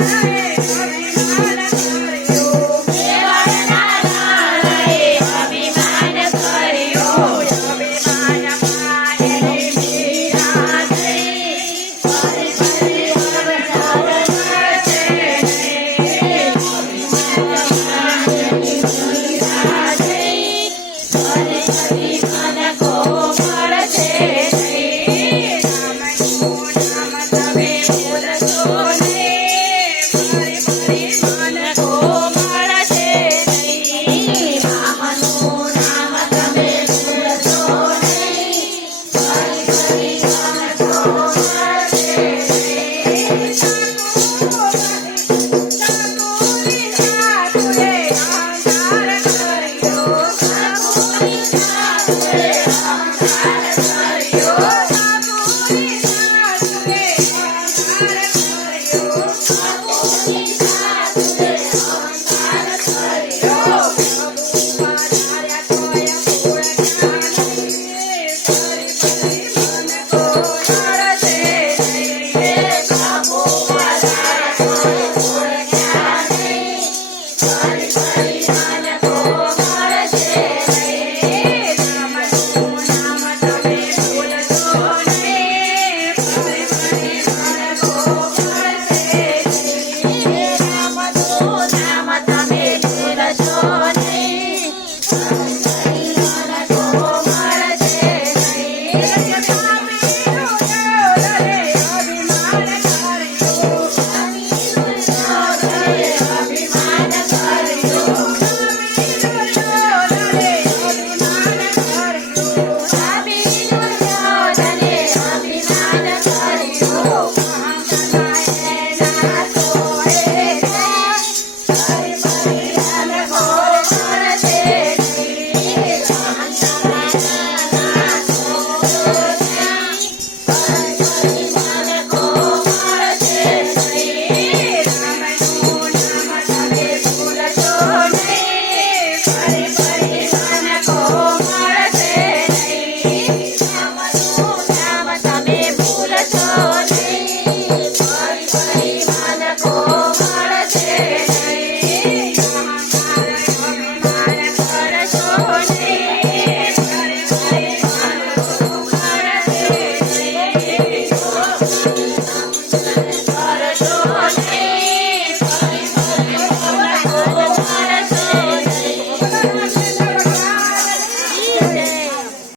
Hare Hare Bye. Yes.